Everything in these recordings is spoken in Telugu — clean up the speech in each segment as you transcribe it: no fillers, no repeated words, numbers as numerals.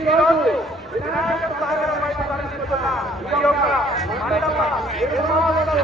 ఈరోజు వినాయక సాగర్ వైపు తరలిస్తున్న ఈ యొక్క మండప నిర్మాణంలో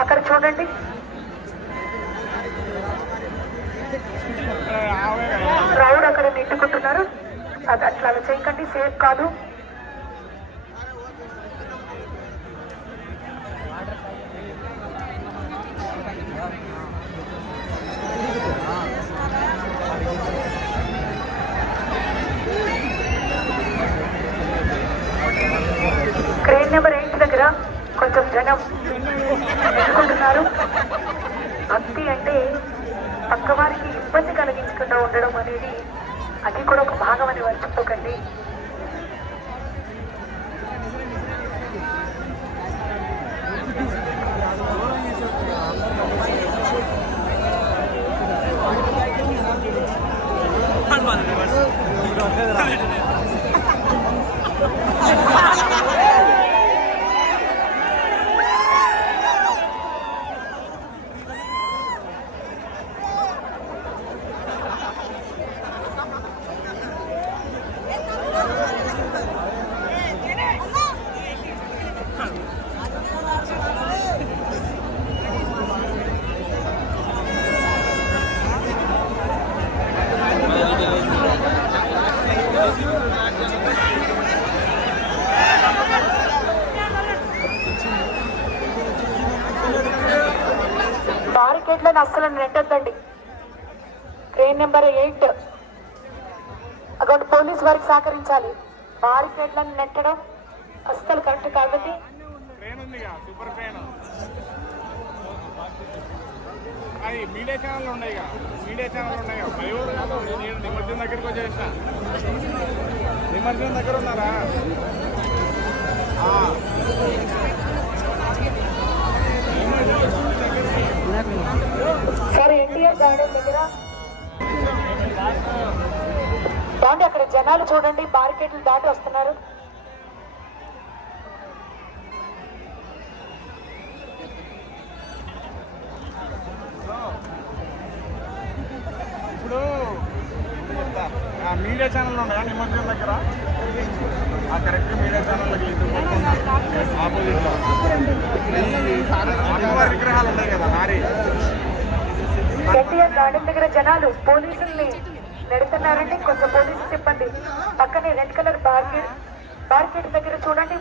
అక్కడ చూడండి, క్రౌడ్ అక్కడ నిండుకుంటున్నారు. అది అట్లా చేయకండి, సేఫ్ కాదు. క్రేన్ నెంబర్ 8 దగ్గర కొంచెం జనం ఎదుర్కొంటున్నారు. భక్తి అంటే పక్కవారికి ఇబ్బంది కలిగించకుండా ఉండడం అనేది అది కూడా ఒక భాగం అని మర్చిపోకండి. బారికేడ్లను అస్సలు నెట్టద్దండి. ట్రైన్ నెంబర్ 8 అక్కడ పోలీస్ వారికి సహకరించాలి. బారికేడ్లను నెట్టడం అస్సలు కరెక్ట్ కాదండి. మీడియా ఛానల్ ఉన్నాయి, నిమజ్జనం దగ్గరికి వచ్చేసా. నిమజ్జనం దగ్గర ఉన్నారా? సరే, ఎన్టీఆర్ గార్డెన్ దగ్గర దాంట్లో అక్కడ జనాలు చూడండి, బారికేడ్లు దాటి వస్తున్నారు. ఇప్పుడు మీడియా ఛానల్ ఉన్నాయా నిమజ్జనం దగ్గర? ఆ కరెక్ట్ మీడియా ఛానల్ ఆపోజిట్ లో అమ్మవారి విగ్రహాలు ఉన్నాయి కదా. ఎన్టీఆర్ గార్డెన్ దగ్గర జనాలు పోలీసుల్ని నెడుతున్నారండి. కొంచెం పోలీసు సిబ్బంది పక్కనే రెడ్ కలర్ బార్కెట్ దగ్గర చూడండి,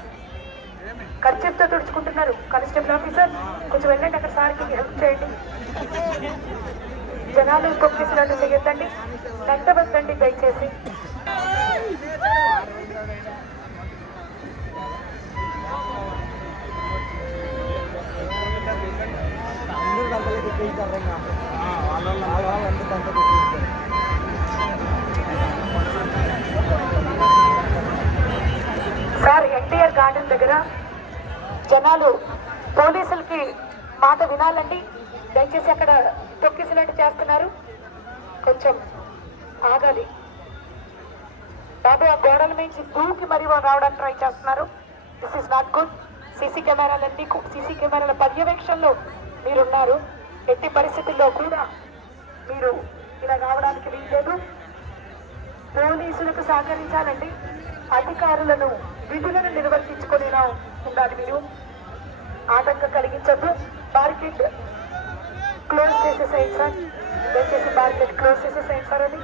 ఖర్చుతో తుడుచుకుంటున్నారు. కానిస్టేబుల్ ఆఫీసర్ కొంచెం వెళ్ళండి, అక్కడ సార్కి హెల్ప్ చేయండి. జనాలు తొక్కిసినట్టు చేయొద్దండి, వెంటబద్దండి దయచేసి. సార్ ఎన్టీఆర్ గార్డెన్ దగ్గర జనాలు పోలీసులకి మాట వినాలండి, దయచేసి అక్కడ తొక్కిసినట్టు చేస్తున్నారు, కొంచెం ఆగాలి. బాబు ఆ గోడల నుంచి దూకి మరి రావడానికి ట్రై చేస్తున్నారు. This is not good. CC కెమెరాల పర్యవేక్షణలో మీరున్నారు. ఎట్టి పరిస్థితుల్లో కూడా మీరు ఇలా రావడానికి వీల్లేదు. పోలీసులకు సహకరించాలండి, అధికారులను విధులను నిర్వర్తించుకునేలా ఉండాలి. మీరు ఆటంకం కలిగించద్దు. బార్కెట్ క్లోజ్ చేసేసేయండి సార్, దయచేసి బార్కెట్ క్లోజ్ చేసేసేయండి సార్. అది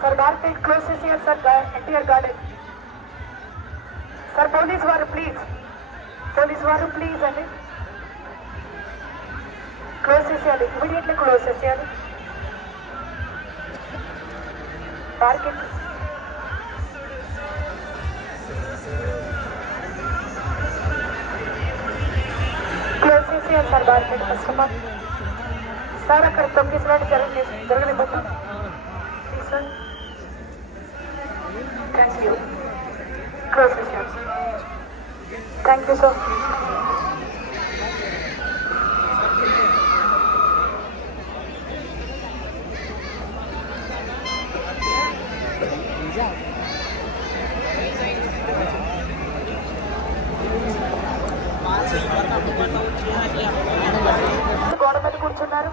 సార్ బార్కెట్ క్లోజ్ చేసేయాలి sir, NTR garden sir. Police వారు ప్లీజ్ అండి క్లోజ్ చేసేయాలి, ఇమీడియట్లీ క్లోజ్ చేసేయాలి బార్కెట్. క్లోజ్ చేసేయాలి సార్ బార్కెట్. కస్టమర్ సార్ అక్కడ తొక్కిసినట్టు జరగనివ్వదు please sir. Thank you. Close చేసేయాలి. Thank you sir. గోడ మీద కూర్చున్నారు.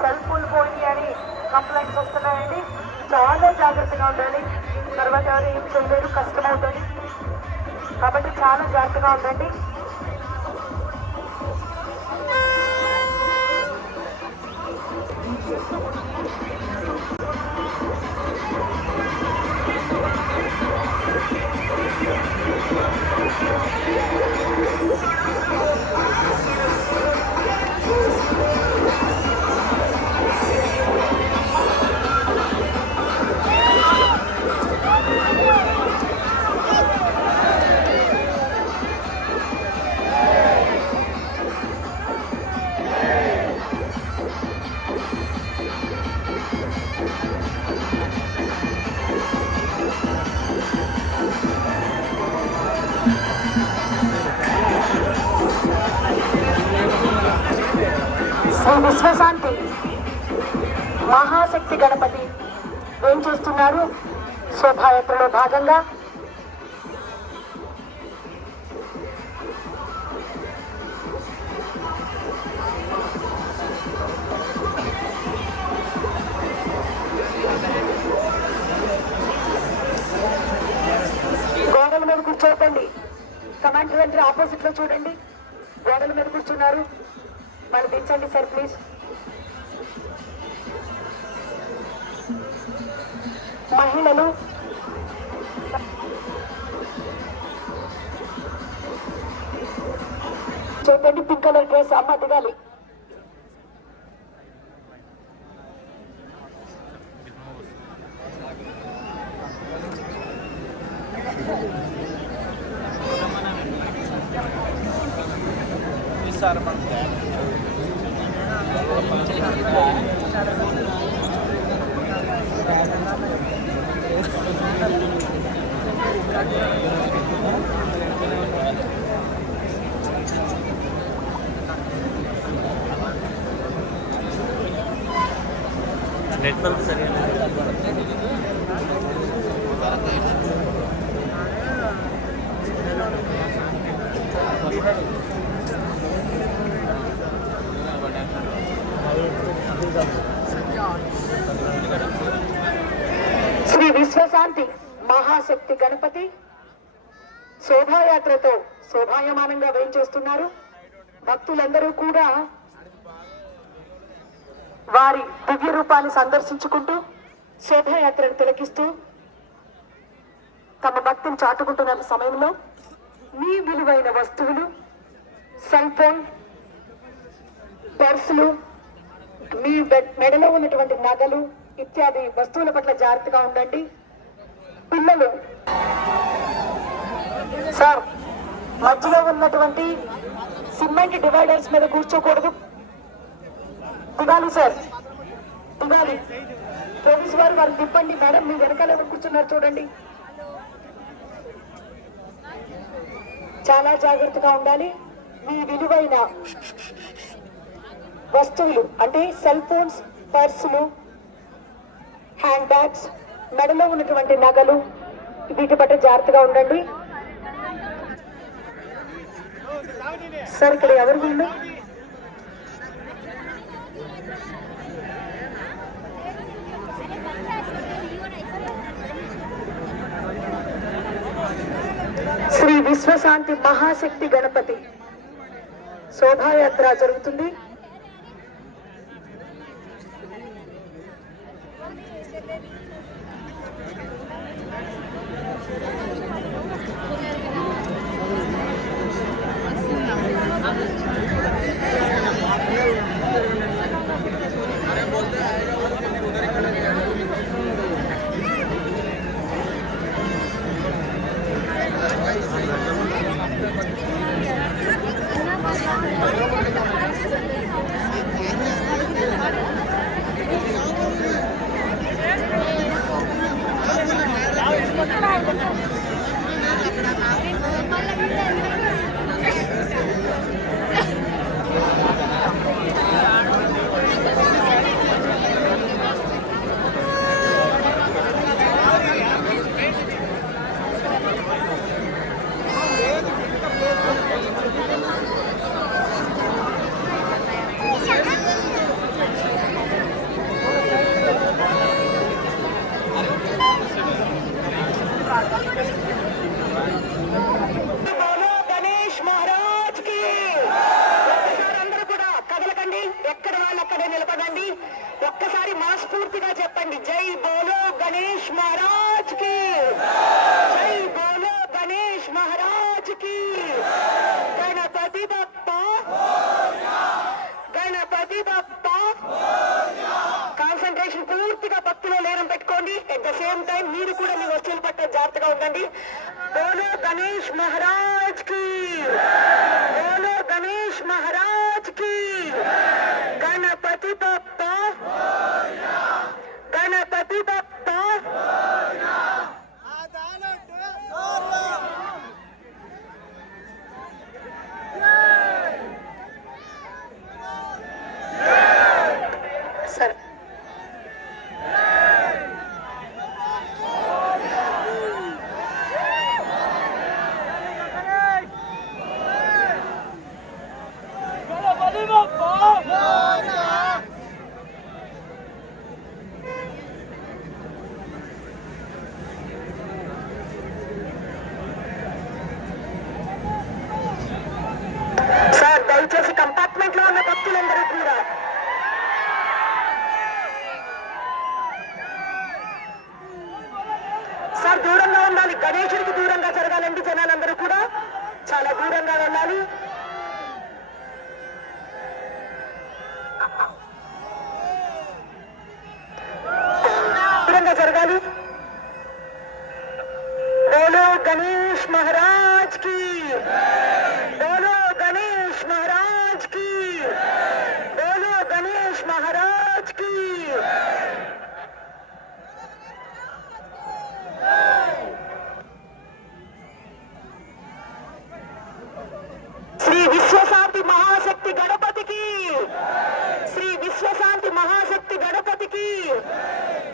సెల్ ఫోన్ పోయి అని కంప్లైంట్స్ వస్తున్నాయండి, చాలా జాగ్రత్తగా ఉండాలి. తర్వాత ఎవరు ఏం చేయలేరు, కష్టం అవుతుంది, కాబట్టి చాలా జాగ్రత్తగా ఉండండి. శ్రీ విశ్వశాంతి మహాశక్తి గణపతి ఏం చేస్తున్నారు? శోభాయాత్రలో భాగంగా గోడల మీద కూర్చోకండి. కమాండర్ వెంటనే ఆపోజిట్ లో చూడండి, గోడల మీద కూర్చున్నారు. వాళ్ళు దించండి సార్ ప్లీజ్. మహిళలు చూడండి, పింక్ కలర్ డ్రెస్ అమ్మ దిగాలి. నెట్వర్క్ సరిగా శ్రీ విశ్వశాంతి మహాశక్తి గణపతి శోభాయాత్రతో శోభాయమానంగా వేయించేస్తున్నారు. భక్తులందరూ కూడా వారి దివ్య రూపాన్ని సందర్శించుకుంటూ శోభాయాత్రను తిలకిస్తూ తమ భక్తిని చాటుకుంటున్న సమయంలో మీ విలువైన వస్తువులు, సెల్ ఫోన్, పర్సులు, మీ మెడలో ఉన్నటువంటి నగలు ఇత్యాది వస్తువుల పట్ల జాగ్రత్తగా ఉండండి. పిల్లలు సార్, మధ్యలో ఉన్నటువంటి సిమెంట్ డివైడర్స్ మీద కూర్చోకూడదు. దిగాలి సార్, దిగాలి. పోలీసు వారు వారు తిప్పండి. మేడం, మీ వెనకాల ఎవరు కూర్చున్నారు చూడండి. చాలా జాగ్రత్తగా ఉండాలి. మీ విలువైన వస్తువులు అంటే సెల్ ఫోన్స్, పర్సులు, హ్యాండ్ బ్యాగ్స్, మెడలో ఉన్నటువంటి నగలు వీటి పట్ల జాగ్రత్తగా ఉండండి. సార్, ఇక్కడ ఎవరు వీళ్ళు? శ్రీ విశ్వశాంతి మహాశక్తి గణపతి శోభాయాత్ర జరుగుతుంది. ఒక్కసారి మనస్ఫూర్తిగా చెప్పండి, జై బోలో గణేష్ మహారాజ్ కి, జై బోలో గణేష్ మహారాజ్ కి. గణపతి బప్ప, గణపతి బప్ప. కాన్సన్ట్రేషన్ పూర్తిగా భక్తిలో లేరం పెట్టుకోండి. ఎట్ ద సేమ్ టైం మీరు కూడా మీ వస్తువులు పట్ల జాగ్రత్తగా ఉండండి. బోలో గణేష్ మహారాజ్ కి, బోలో గణేష్ మహారాజ్ కి. గణపతి బప్ప, గణపతి బప్ప. సరే, సార్ దయచేసి కంపార్ట్మెంట్ లో ఉన్న భక్తులందరూ కూడా సార్ దూరంగా ఉండాలి. గణేశుడికి దూరంగా జరగాలండి. జనాలందరూ కూడా చాలా దూరంగా వెళ్ళాలి. దూరంగా జరగాలి. బోలో గణేష్ మహారాజ్ కి, బోలో గణేష్ మహారాజ్ కి, బోలో గణేష్ మహారాజ్ కి. శ్రీ విశ్వశాంతి మహాశక్తి గణపతికి, శ్రీ విశ్వశాంతి మహాశక్తి గణపతికి,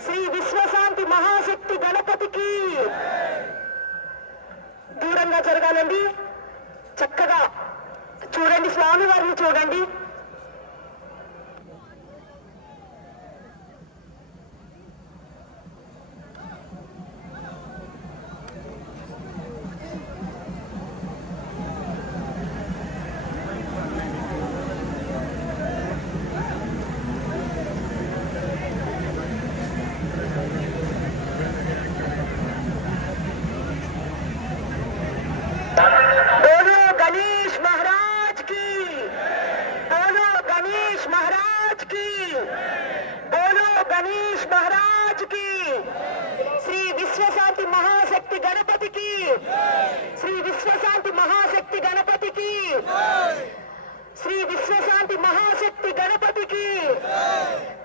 శ్రీ విశ్వశాంతి మహాశక్తి గణపతికి. దూరంగా జరగాలండి. చక్కగా చూడండి, స్వామి వారిని చూడండి. గణేష్ మహారాజ్ కి, శ్రీ విశ్వశాంతి మహాశక్తి గణపతికి, శ్రీ విశ్వశాంతి మహాశక్తి గణపతికి, శ్రీ విశ్వశాంతి మహాశక్తి గణపతికి.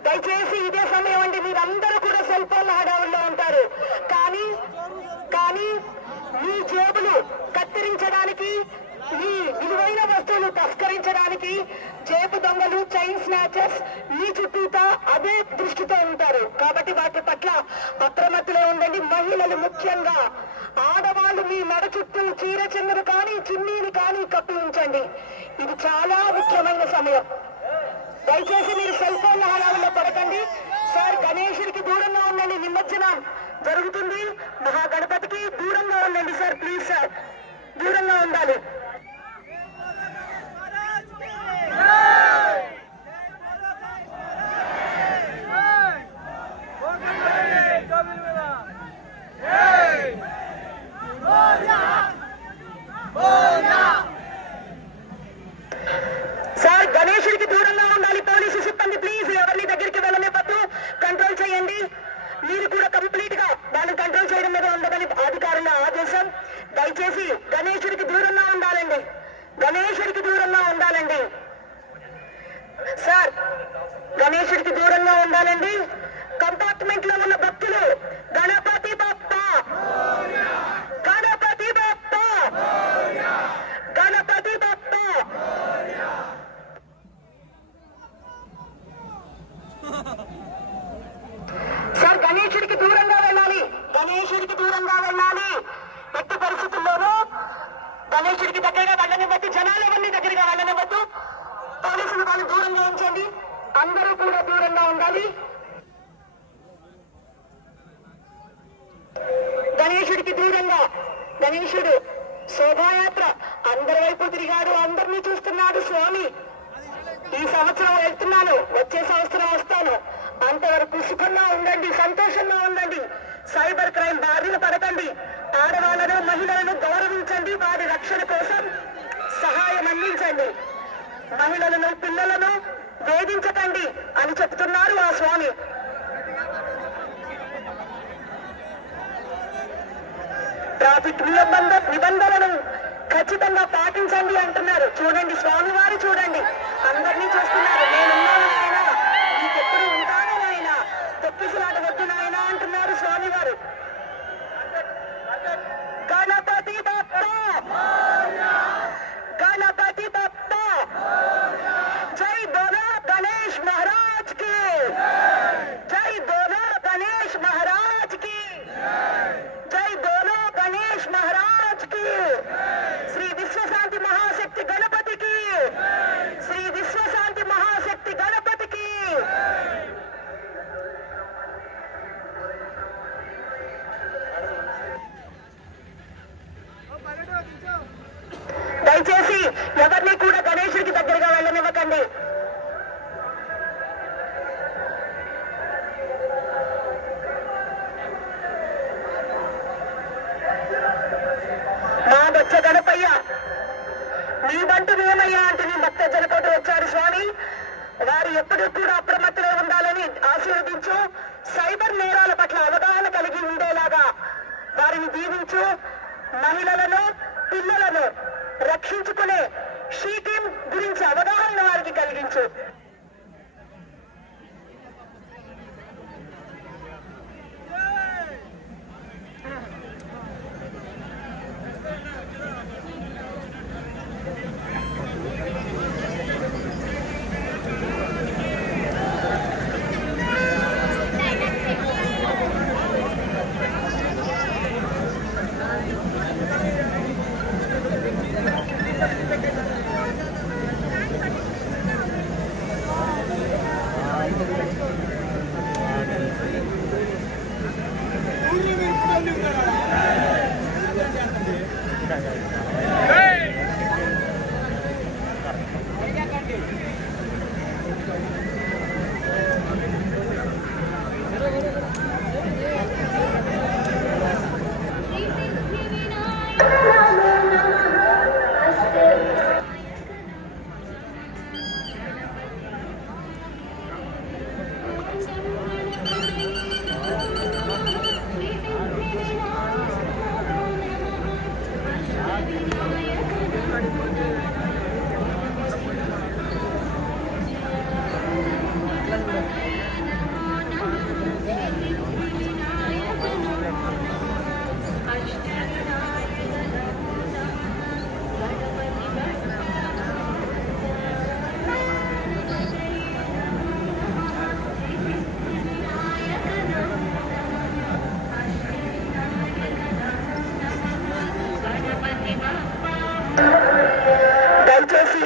దయచేసి ఇదే సమయం అండి, మీరందరూ కూడా సెల్ ఫోన్ హడావుల్లో ఉంటారు. కానీ కానీ మీ జేబులు కత్తిరించడానికి, మీ విలువైన వస్తువులు తస్కరించడానికి జేబు దొంగలు, చైన్ స్నాచర్స్ మీ చుట్టూతా అదే దృష్టితో ఉంటారు. కాబట్టి వాటి పట్ల అప్రమత్తులో ఉండండి. మహిళలు ముఖ్యంగా, ఆడవాళ్ళు మీ మెడ చుట్టూ చీర చెంగును కానీ చున్నీని కానీ కప్పి ఉంచండి. ఇది చాలా ముఖ్యమైన సమయం. దయచేసి మీరు సెల్ ఫోన్ హడావుల్లో పడకండి. సార్ గణేశుడికి దూరంగా ఉండండి. నిమజ్జనం జరుగుతుంది. మహాగణపతికి దూరంగా ఉండండి సార్. ప్లీజ్ సార్, దూరంగా ఉండాలి. సార్ గణేశుడికి దూరంగా ఉండాలి. పోలీసు సిబ్బంది ప్లీజ్ ఎవరిని దగ్గరికి వెళ్ళనివ్వద్దు. కంట్రోల్ చేయండి. మీరు కూడా కంప్లీట్ గా దాన్ని కంట్రోల్ చేయడం మీద ఉండదని అధికారుల ఆదేశం. దయచేసి గణేశుడికి దూరంగా ఉండాలండి. గణేశుడికి దూరంగా ఉండాలండి సార్. గణేశుడికి దూరంగా ఉండాలండి. కంపార్ట్మెంట్ లో ఉన్న భక్తులు గణపతి బప్ప, గణపతి బప్ప, గణపతి బప్ప. సార్ గణేశుడికి దూరంగా వెళ్ళాలి. గణేశుడికి దూరంగా వెళ్ళాలి. ఎట్టి పరిస్థితుల్లోనూ గణేశుడికి దగ్గరగా వెళ్ళనివ్వద్దు. జనాలు ఎవరిని దగ్గరగా వెళ్ళనివ్వద్దు. పోలీసులు వాళ్ళు దూరంగా ఉంచండి. అందరూ కూడా దూరంగా ఉండాలి. గణేశుడికి దూరంగా. గణేశుడు శోభాయాత్ర అందరి వైపు తిరిగాడు. అందరినీ చూస్తున్నాడు స్వామి. ఈ సంవత్సరం వెళ్తున్నాను, వచ్చే సంవత్సరం వస్తాను. అంతవరకు సుఖంగా ఉండండి, సంతోషంగా ఉండండి. సైబర్ క్రైమ్ బారిన పడకండి. ఆడవాళ్లను, మహిళలను గౌరవించండి. వారి రక్షణ కోసం సహాయం అందించండి. మహిళలను, పిల్లలను వేధించకండి అని చెప్తున్నారు ఆ స్వామి. ట్రాఫిక్ నిబంధనలను ఖచ్చితంగా పాటించండి అంటున్నారు. చూడండి స్వామివారు, చూడండి అందరినీ చూస్తున్నారు. నేనున్నాను నాయన, నీకెప్పుడు ఉంటాను నాయన, తొక్కిసలాట వద్దు నాయన అంటున్నారు స్వామివారు. గణపతి బప్ప, గణపతి బప్ప. జై బోలో గణేష్ మహారాజ్ కి, జై బోలో గణేష్ మహారాజ్ కి, జై బోలో గణేష్ మహారాజ్ కి. శ్రీ విశ్వశాంతి మహాశక్తి గణపతికి, శ్రీ విశ్వశాంతి మహాశక్తి గణపతికి. దయచేసి ఎవరిని కూడా గణేశుడికి దగ్గరగా వెళ్ళనివ్వకండి. మా బొచ్చ గణపయ్య, మీ బంటు మేమయ్యా అంటూ నీ భక్త జనపడు వచ్చారు స్వామి. వారు ఎప్పుడు కూడా అప్రమత్తులో ఉండాలని ఆశీర్వదించు. సైబర్ నేరాల పట్ల అవగాహన కలిగి ఉండేలాగా వారిని దీవించు. మహిళలను, పిల్లలను రక్షించుకునే షీ టీమ్ గురించి అవగాహన వారికి కలిగించు.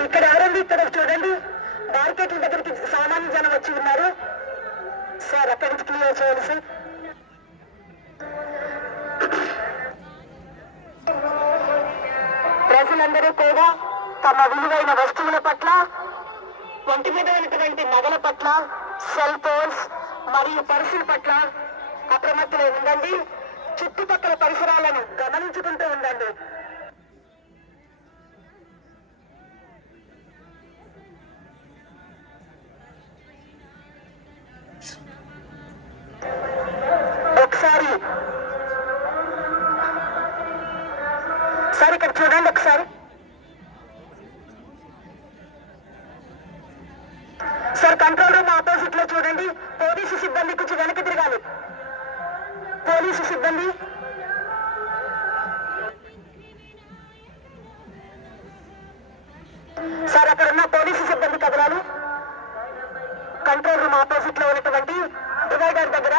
ఇక్కడ ఎవరండి? ఇక్కడ చూడండి, మార్కెట్ల దగ్గరికి సామాన్య జనం వచ్చి ఉన్నారు సార్. అక్కడి నుంచి క్లియర్ చేయాలి సార్. ప్రజలందరూ కూడా తమ విలువైన వస్తువుల పట్ల, ఒంటి మీద ఉన్నటువంటి నగల పట్ల, సెల్ ఫోన్స్ మరియు పర్సుల పట్ల అప్రమత్తమై ఉండండి. చుట్టుపక్కల పరిసరాలను గమనించుకుంటూ ఉండండి. ఒకసారి సార్ ఇక్కడ చూడండి. ఒకసారి సార్ కంట్రోల్ రూమ్ ఆపోజిట్ లో చూడండి. పోలీసు సిబ్బంది కొంచెం వెనక్కి తిరగాలి. పోలీసు సిబ్బంది సార్, అక్కడ ఉన్న పోలీసు సిబ్బంది కదలాలి. కంట్రోల్ రూమ్ ఆపోజిట్ లో ఉన్నటువంటి డివైడర్ దగ్గర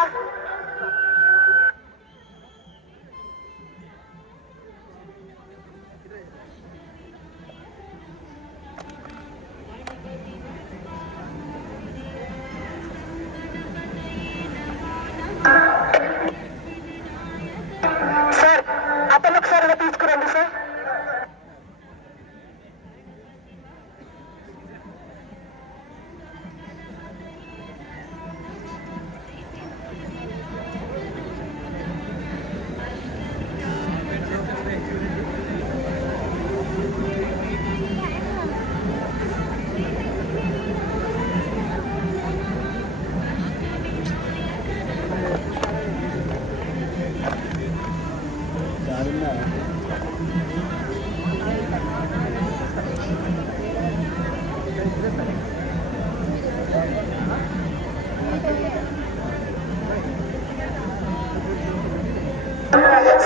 సార్ అతను ఒకసారి తీసుకురండి సార్.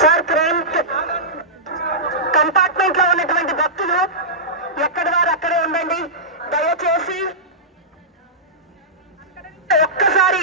సార్ క్రేన్ కంపార్ట్మెంట్ లో ఉన్నటువంటి భక్తులు ఎక్కడి వారు అక్కడే ఉండండి. దయచేసి ఒక్కసారి